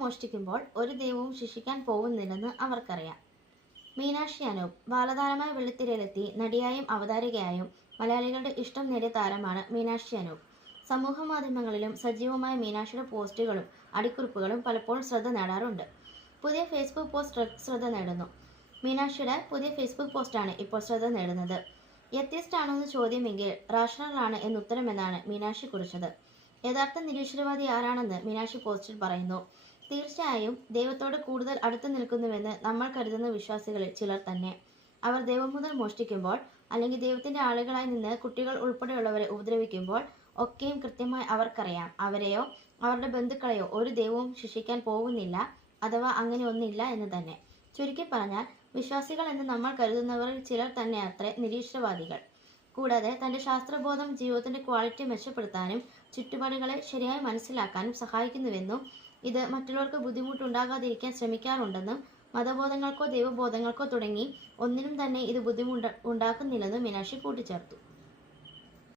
മോഷ്ടിക്കുമ്പോൾ ഒരു ദൈവവും ശിക്ഷിക്കാൻ പോകുന്നില്ലെന്ന് അവർക്കറിയാം. മീനാക്ഷി അനൂപ് ബാലതാരമായ വെള്ളിത്തിരയിലെത്തി നടിയായും അവതാരികയായും മലയാളികളുടെ ഇഷ്ടം നേടിയ താരമാണ് മീനാക്ഷി അനൂപ്. സമൂഹ മാധ്യമങ്ങളിലും സജീവമായ മീനാക്ഷിയുടെ പോസ്റ്റുകളും അടിക്കുറിപ്പുകളും പലപ്പോഴും ശ്രദ്ധ നേടാറുണ്ട്. പുതിയ ഫേസ്ബുക്ക് പോസ്റ്റ് ശ്രദ്ധ നേടുന്നു. മീനാക്ഷിയുടെ പുതിയ ഫേസ്ബുക്ക് പോസ്റ്റാണ് ഇപ്പോൾ ശ്രദ്ധ നേടുന്നത്. എത്തിസ്റ്റ് ആണോന്ന് ചോദ്യമെങ്കിൽ റാഷണൽ ആണ് എന്നുത്തരമെന്നാണ് മീനാക്ഷി കുറിച്ചത്. യഥാർത്ഥ നിരീശ്വരവാദി ആരാണെന്ന് മീനാക്ഷി പോസ്റ്റിൽ പറയുന്നു. തീർച്ചയായും ദൈവത്തോട് കൂടുതൽ അടുത്തു നിൽക്കുന്നുവെന്ന് നമ്മൾ കരുതുന്ന വിശ്വാസികളിൽ ചിലർ തന്നെ. അവർ ദൈവം മുതൽ മോഷ്ടിക്കുമ്പോൾ അല്ലെങ്കിൽ ദൈവത്തിന്റെ ആളുകളായി നിന്ന് കുട്ടികൾ ഉൾപ്പെടെയുള്ളവരെ ഉപദ്രവിക്കുമ്പോൾ ഒക്കെയും കൃത്യമായി അവർക്കറിയാം അവരെയോ അവരുടെ ബന്ധുക്കളെയോ ഒരു ദൈവവും ശിക്ഷിക്കാൻ പോകുന്നില്ല, അഥവാ അങ്ങനെ ഒന്നില്ല എന്ന് തന്നെ. ചുരുക്കി പറഞ്ഞാൽ വിശ്വാസികൾ എന്ന് നമ്മൾ കരുതുന്നവരിൽ ചിലർ തന്നെ അത്രേ നിരീശ്വരവാദികൾ. കൂടാതെ തന്റെ ശാസ്ത്രബോധം ജീവിതത്തിന്റെ ക്വാളിറ്റി മെച്ചപ്പെടുത്താനും ചുറ്റുപാടുകളെ ശരിയായി മനസ്സിലാക്കാനും സഹായിക്കുന്നുവെന്നും ഇത് മറ്റുള്ളവർക്ക് ബുദ്ധിമുട്ടുണ്ടാകാതിരിക്കാൻ ശ്രമിക്കാറുണ്ടെന്നും മതബോധങ്ങൾക്കോ ദൈവബോധങ്ങൾക്കോ തുടങ്ങി ഒന്നിനും തന്നെ ഇത് ബുദ്ധിമുട്ടുണ്ടാക്കുന്നില്ലെന്നും മീനാക്ഷി കൂട്ടിച്ചേർത്തു.